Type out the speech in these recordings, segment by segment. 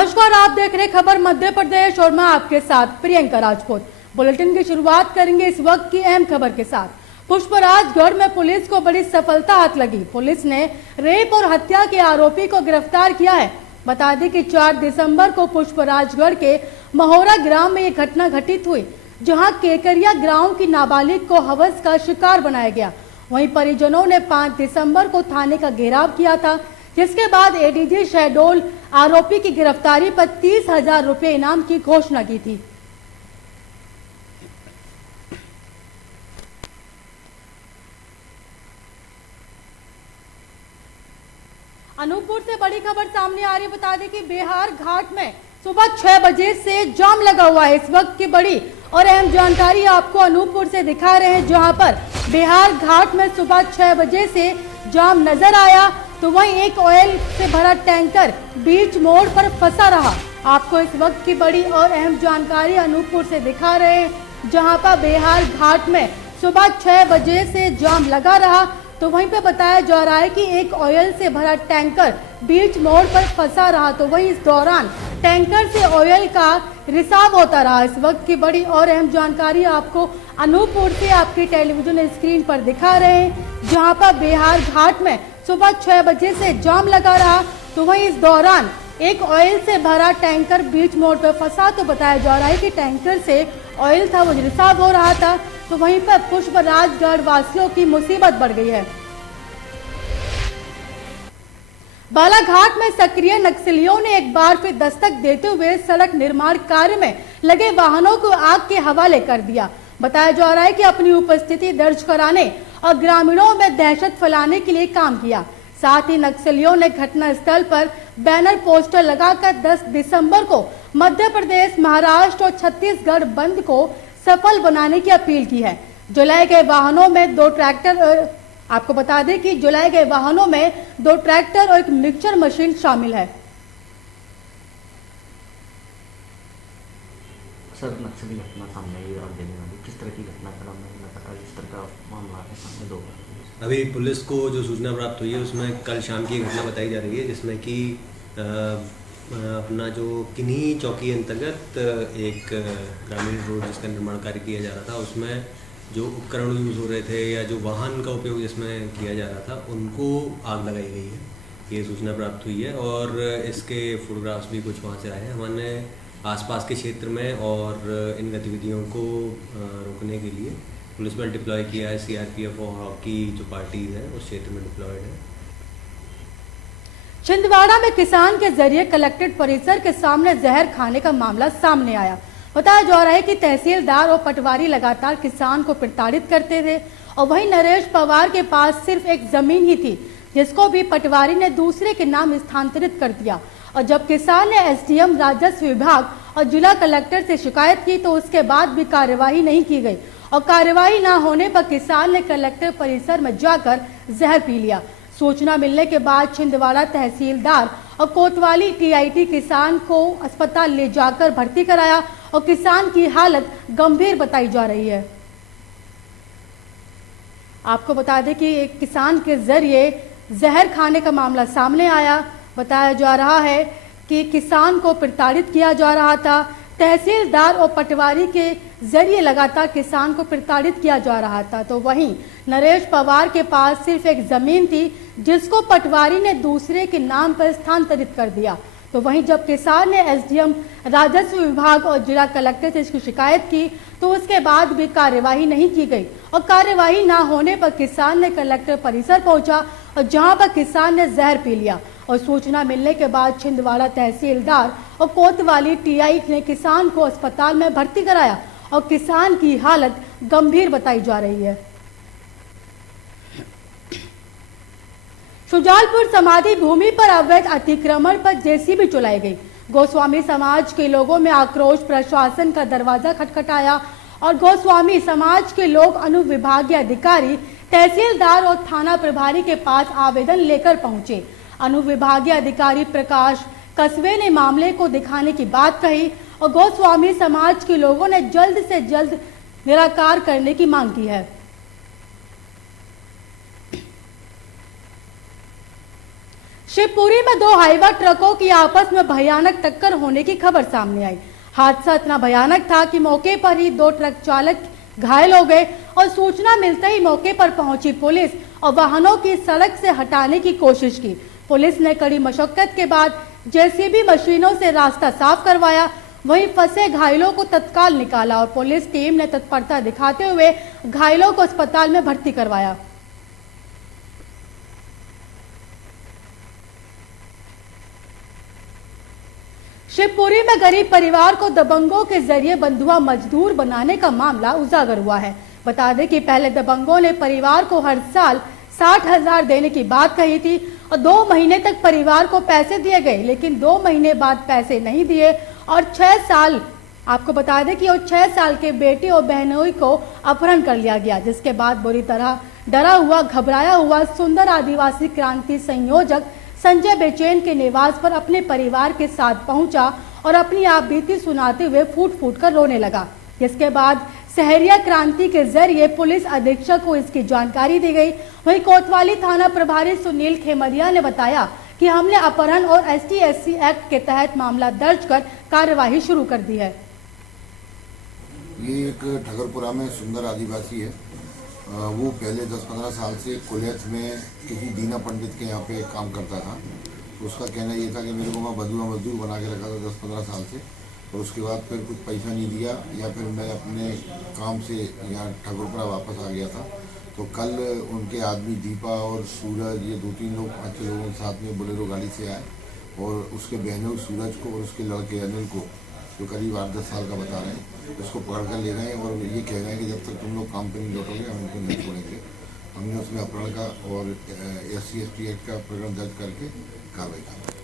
नमस्कार, आप देख रहे खबर मध्य प्रदेश और मैं आपके साथ प्रियंका राजपूत। बुलेटिन की शुरुआत करेंगे इस वक्त की अहम खबर के साथ। पुष्पराजगढ़ में पुलिस को बड़ी सफलता हाथ लगी। पुलिस ने रेप और हत्या के आरोपी को गिरफ्तार किया है। बता दें कि 4 दिसंबर को पुष्पराजगढ़ के महोरा ग्राम में ये घटना घटित हुई, जहां केकरिया ग्राम की नाबालिग को हवस का शिकार बनाया गया। वहीं परिजनों ने 5 दिसंबर को थाने का घेराव किया था, जिसके बाद एडीजी शहडोल आरोपी की गिरफ्तारी पर 30,000 रुपए इनाम की घोषणा की थी। अनूपपुर से बड़ी खबर सामने आ रही है। बता दें कि बिहार घाट में सुबह 6 बजे से जाम लगा हुआ है। इस वक्त की बड़ी और अहम जानकारी आपको अनूपपुर से दिखा रहे हैं, जहां पर बिहार घाट में सुबह 6 बजे से जाम नजर आया, तो वहीं एक ऑयल से भरा टैंकर बीच मोड़ पर फंसा रहा। आपको इस वक्त की बड़ी और अहम जानकारी अनूपपुर से दिखा रहे हैं, जहां पर बिहार घाट में सुबह 6 बजे से जाम लगा रहा, तो वहीं पे बताया जा रहा है कि एक ऑयल से भरा टैंकर बीच मोड़ पर फंसा रहा, तो वहीं इस दौरान टैंकर से ऑयल का रिसाव होता रहा। इस वक्त की बड़ी और अहम जानकारी आपको अनूपपुर से आपकी टेलीविजन स्क्रीन पर दिखा रहे हैं, जहां पर बिहार घाट में सुबह 6 बजे से जाम लगा रहा, तो वहीं इस दौरान एक ऑयल से भरा टैंकर बीच मोड़ पर फंसा। तो बताया जा रहा है कि टैंकर से ऑयल था वो रिसाव हो रहा था, तो वहीं पर पुष्पराजगढ़ वासियों की मुसीबत बढ़ गई है। बालाघाट में सक्रिय नक्सलियों ने एक बार फिर दस्तक देते हुए सड़क निर्माण कार्य में लगे वाहनों को आग के हवाले कर दिया। बताया जा रहा है कि अपनी उपस्थिति दर्ज कराने और ग्रामीणों में दहशत फैलाने के लिए काम किया। साथ ही नक्सलियों ने घटना स्थल पर बैनर पोस्टर लगाकर 10 दिसंबर को मध्य प्रदेश, महाराष्ट्र और छत्तीसगढ़ बंद को सफल बनाने की अपील की है। जलाए गए वाहनों में 2 ट्रैक्टर, आपको बता दें कि जलाए गए वाहनों में 2 ट्रैक्टर और एक मिक्सर मशीन शामिल है। सर, नक्सली घटना सामने आई और देने वाली किस तरह की घटना का इस तरह का मामला है सामने 2 बार। अभी पुलिस को जो सूचना प्राप्त हुई है उसमें कल शाम की घटना बताई जा रही है, जिसमें कि अपना जो किन्ही चौकी अंतर्गत एक ग्रामीण रोड जिसका निर्माण कार्य किया जा रहा था, उसमें जो उपकरण यूज़ हो रहे थे या जो वाहन का उपयोग जिसमें किया जा रहा था, उनको आग लगाई गई है, ये सूचना प्राप्त हुई है। और इसके फोटोग्राफ्स भी कुछ वहाँ से आए हैं। हमने आसपास के क्षेत्र में और इन गतिविधियों को रोकने के लिए पुलिस बल डिप्लॉय किया है। सीआरपीएफ और हॉकी जो पार्टीज है उस क्षेत्र में डिप्लॉयड है। छिंदवाड़ा में किसान के जरिए कलेक्ट्रेट परिसर के सामने जहर खाने का मामला सामने आया। बताया जा रहा है कि तहसीलदार और पटवारी लगातार किसान को प्रताड़ित करते थे, और वहीं नरेश पवार के पास सिर्फ एक जमीन ही थी, जिसको भी पटवारी ने दूसरे के नाम स्थानांतरित कर दिया। और जब किसान ने एसडीएम, राजस्व विभाग और जिला कलेक्टर से शिकायत की, तो उसके बाद भी कार्यवाही नहीं की गई, और कार्यवाही न होने पर किसान ने कलेक्टर परिसर में जाकर जहर पी लिया। सूचना मिलने के बाद छिंदवाड़ा तहसीलदार और कोतवाली टीआईटी किसान को अस्पताल ले जाकर भर्ती कराया, और किसान की हालत गंभीर बताई जा रही है। आपको बता दें कि एक किसान के जरिए जहर खाने का मामला सामने आया। बताया जा रहा है कि किसान को प्रताड़ित किया जा रहा था। तहसीलदार और पटवारी के जरिए लगातार किसान को प्रताड़ित किया जा रहा था। तो वहीं नरेश पवार के पास सिर्फ एक जमीन थी, जिसको पटवारी ने दूसरे के नाम पर स्थानांतरित कर दिया। तो वहीं जब किसान ने एसडीएम, राजस्व विभाग और जिला कलेक्टर से इसकी शिकायत की, तो उसके बाद भी कार्यवाही नहीं की गई, और कार्यवाही ना होने पर किसान ने कलेक्टर परिसर पहुंचा, और जहां पर किसान ने जहर पी लिया। और सूचना मिलने के बाद छिंदवाड़ा तहसीलदार और कोतवाली टीआई ने किसान को अस्पताल में भर्ती कराया, और किसान की हालत गंभीर बताई जा रही है। शुजालपुर समाधि भूमि पर अवैध अतिक्रमण पर जेसीबी चलाई गई। गोस्वामी समाज के लोगों में आक्रोश, प्रशासन का दरवाजा खटखटाया, और गोस्वामी समाज के लोग अनुविभागीय अधिकारी, तहसीलदार और थाना प्रभारी के पास आवेदन लेकर पहुंचे। अनुविभागीय अधिकारी प्रकाश कस्बे ने मामले को दिखाने की बात कही, और गोस्वामी समाज के लोगों ने जल्द से जल्द निराकार करने की मांग की है। शिवपुरी में दो हाईवा ट्रकों की आपस में भयानक टक्कर होने की खबर सामने आई। हादसा इतना भयानक था कि मौके पर ही दो ट्रक चालक घायल हो गए और सूचना मिलते ही मौके पर पहुंची पुलिस और वाहनों की सड़क से हटाने की कोशिश की। पुलिस ने कड़ी मशक्कत के बाद जेसीबी मशीनों से रास्ता साफ करवाया, वहीं फंसे घायलों को तत्काल निकाला और पुलिस टीम ने तत्परता दिखाते हुए घायलों को अस्पताल में भर्ती करवाया। शिवपुरी में गरीब परिवार को दबंगों के जरिए बंधुआ मजदूर बनाने का मामला उजागर हुआ है। बता दें कि पहले दबंगों ने परिवार को हर साल 60,000 देने की बात कही थी और 2 महीने तक परिवार को पैसे दिए गए, लेकिन 2 महीने बाद पैसे नहीं दिए और 6 साल आपको बता दें कि 6 साल के बेटे और बहनोई को अपहरण कर लिया गया, जिसके बाद बुरी तरह डरा हुआ घबराया हुआ सुंदर आदिवासी क्रांति संयोजक संजय बेचैन के निवास पर अपने परिवार के साथ पहुंचा और अपनी आप बीती सुनाते हुए फूट फूट कर रोने लगा। इसके बाद सहरिया क्रांति के जरिए पुलिस अधीक्षक को इसकी जानकारी दी गई। वहीं कोतवाली थाना प्रभारी सुनील खेमरिया ने बताया कि हमने अपहरण और ST/SC एक्ट के तहत मामला दर्ज कर कार्यवाही शुरू कर दी है। ये एक ठगरपुरा में सुंदर आदिवासी है। वो पहले 10-15 साल से कुलैथ में किसी दीना पंडित के यहाँ पे काम करता था। तो उसका कहना ये था कि मेरे को मैं बंधुआ मजदूर बना के रखा था 10-15 साल से, और उसके बाद फिर कुछ पैसा नहीं दिया या फिर मैं अपने काम से यहाँ ठगरपुरा वापस आ गया था। तो कल उनके आदमी दीपा और सूरज, ये 2-3 लोग 5-6 लोगों के साथ में बोलेरो गाड़ी से आए और उसके बहनों सूरज को और उसके लड़के अनिल को, जो करीब 8-10 साल का बता रहे हैं, उसको पकड़ कर ले गए और ये कह रहे हैं कि जब तक तुम लोग काम पे नहीं लौटोगे हम उनको नहीं छोड़ेंगे। हमने उसमें अपहरण का और SC/ST एक्ट का प्रकरण दर्ज करके कार्रवाई की।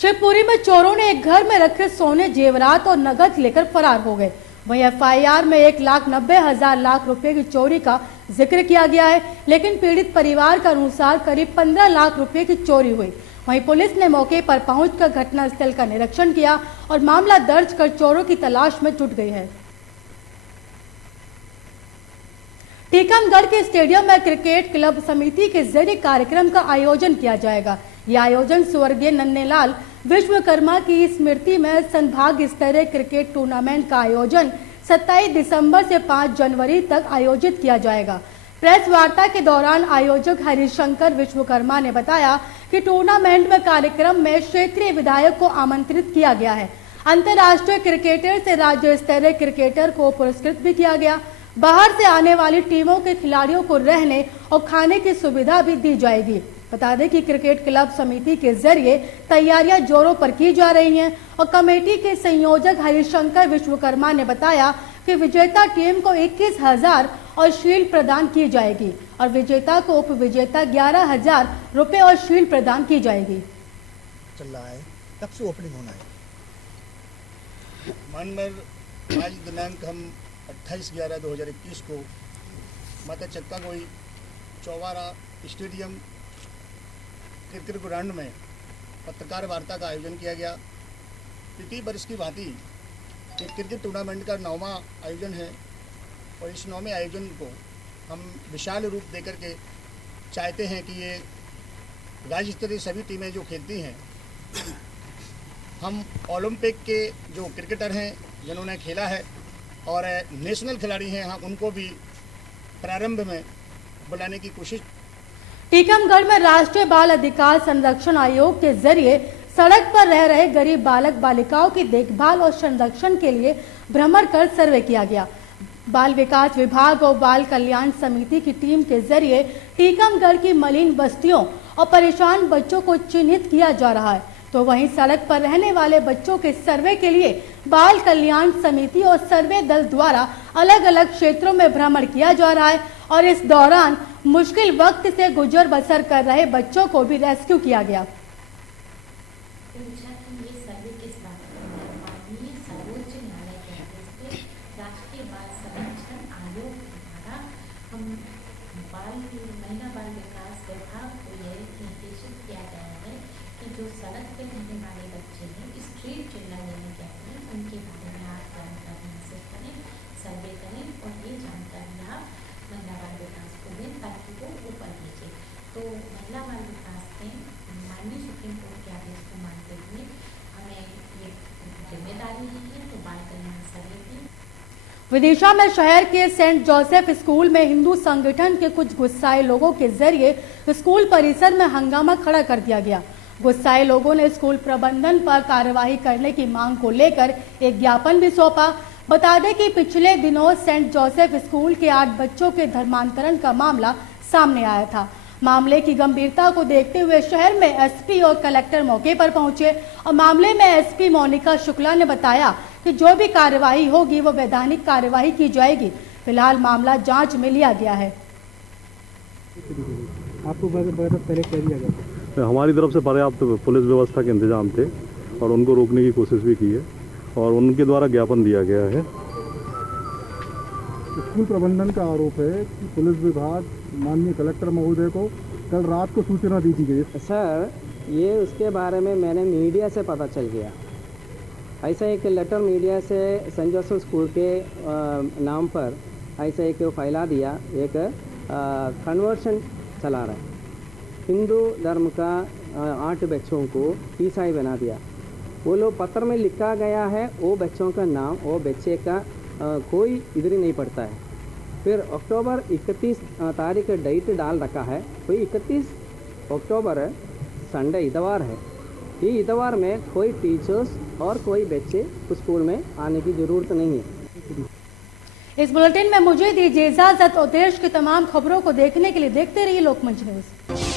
शिवपुरी में चोरों ने एक घर में रखे सोने, जेवरात और नगद लेकर फरार हो गए। वहीं FIR में 1,90,000 रुपए की चोरी का जिक्र किया गया है, लेकिन पीड़ित परिवार के अनुसार करीब 15 लाख रुपए की चोरी हुई। वहीं पुलिस ने मौके पर पहुंचकर घटनास्थल का निरीक्षण किया और मामला दर्ज कर चोरों की तलाश में जुट गई है। टीकमगढ़ के स्टेडियम में क्रिकेट क्लब समिति के जरिए कार्यक्रम का आयोजन किया जाएगा। यह आयोजन स्वर्गीय नन्हेलाल विश्वकर्मा की स्मृति में संभाग स्तरीय क्रिकेट टूर्नामेंट का आयोजन 27 दिसंबर से 5 जनवरी तक आयोजित किया जाएगा। प्रेस वार्ता के दौरान आयोजक हरिशंकर विश्वकर्मा ने बताया कि टूर्नामेंट में कार्यक्रम में क्षेत्रीय विधायक को आमंत्रित किया गया है। अंतर्राष्ट्रीय क्रिकेटर से राज्य स्तरीय क्रिकेटर को पुरस्कृत भी किया गया। बाहर से आने वाली टीमों के खिलाड़ियों को रहने और खाने की सुविधा भी दी जाएगी। बता दें कि क्रिकेट क्लब समिति के जरिए तैयारियां जोरों पर की जा रही हैं और कमेटी के संयोजक हरिशंकर विश्वकर्मा ने बताया कि विजेता टीम को 21,000 और शील्ड प्रदान की जाएगी और विजेता को उप विजेता 11,000 रुपए और शील्ड प्रदान की जाएगी। चल रहा है, कब से ओपनिंग होना है? मानवर आज दिनांक हम 28/11/2021 को माता चक्का गोई चौवारा स्टेडियम क्रिकेट ग्राउंड में पत्रकार वार्ता का आयोजन किया गया। प्रति वर्ष की भांति क्रिकेट टूर्नामेंट का 9वां आयोजन है और इस 9वें आयोजन को हम विशाल रूप देकर के चाहते हैं कि ये राज्य स्तरीय सभी टीमें जो खेलती हैं, हम ओलंपिक के जो क्रिकेटर हैं जिन्होंने खेला है और नेशनल खिलाड़ी हैं, हम उनको भी प्रारंभ में बुलाने की कोशिश। टीकमगढ़ में राष्ट्रीय बाल अधिकार संरक्षण आयोग के जरिए सड़क पर रह रहे गरीब बालक बालिकाओं की देखभाल और संरक्षण के लिए भ्रमण कर सर्वे किया गया। बाल विकास विभाग और बाल कल्याण समिति की टीम के जरिए टीकमगढ़ की मलिन बस्तियों और परेशान बच्चों को चिन्हित किया जा रहा है, तो वहीं सड़क पर रहने वाले बच्चों के सर्वे के लिए बाल कल्याण समिति और सर्वे दल द्वारा अलग अलग क्षेत्रों में भ्रमण किया जा रहा है और इस दौरान मुश्किल वक्त से गुजर बसर कर रहे बच्चों को भी रेस्क्यू किया गया। जो सड़क पे रहने वाले बच्चे हैं, स्ट्रीट चिल्ड्रन लेने के हैं, उनके बारे में आप जानकारी हासिल करें, सर्वे करें और ये जानकारी आप महिला बाल विकास को दें ताकि वो ऊपर भेजें। तो महिला बाल विकास में माननीय सुप्रीम कोर्ट के आदेश को मानते हुए हमें ये जिम्मेदारी ली है। तो बाल कल्याण सर्वे की विदिशा में शहर के सेंट जोसेफ स्कूल में हिंदू संगठन के कुछ गुस्साए लोगों के जरिए स्कूल परिसर में हंगामा खड़ा कर दिया गया। गुस्साए लोगों ने स्कूल प्रबंधन पर कार्यवाही करने की मांग को लेकर एक ज्ञापन भी सौंपा। बता दें कि पिछले दिनों सेंट जोसेफ स्कूल के 8 बच्चों के धर्मांतरण का मामला सामने आया था। मामले की गंभीरता को देखते हुए शहर में एसपी और कलेक्टर मौके पर पहुंचे और मामले में एसपी मोनिका शुक्ला ने बताया कि जो भी कार्यवाही होगी वो वैधानिक कार्यवाही की जाएगी। फिलहाल मामला जांच में लिया गया है। आपको पहले कह दिया गया? हमारी तरफ से पर्याप्त पुलिस व्यवस्था के इंतजाम थे और उनको रोकने की कोशिश भी की है और उनके द्वारा ज्ञापन दिया गया है। स्कूल प्रबंधन का आरोप है कि पुलिस विभाग माननीय कलेक्टर महोदय को कल रात को सूचना दी थी गई। सर, ये उसके बारे में मैंने मीडिया से पता चल गया। ऐसा एक लेटर मीडिया से सेंट जोसेफ स्कूल के नाम पर ऐसा एक फैला दिया, एक कन्वर्शन चला रहा है। हिंदू धर्म का 8 बच्चों को ईसाई बना दिया। वो लोग पत्र में लिखा गया है, वो बच्चों का नाम, वो बच्चे का कोई इधर ही नहीं पड़ता है। फिर अक्टूबर 31 तारीख डेट डाल रखा है। कोई 31 अक्टूबर संडे इतवार है। ये इतवार में कोई टीचर्स और कोई बच्चे स्कूल में आने की ज़रूरत नहीं है। इस बुलेटिन में मुझे दीजिए इजाजत और देश की तमाम खबरों को देखने के लिए देखते रहिए लोकमंच न्यूज़।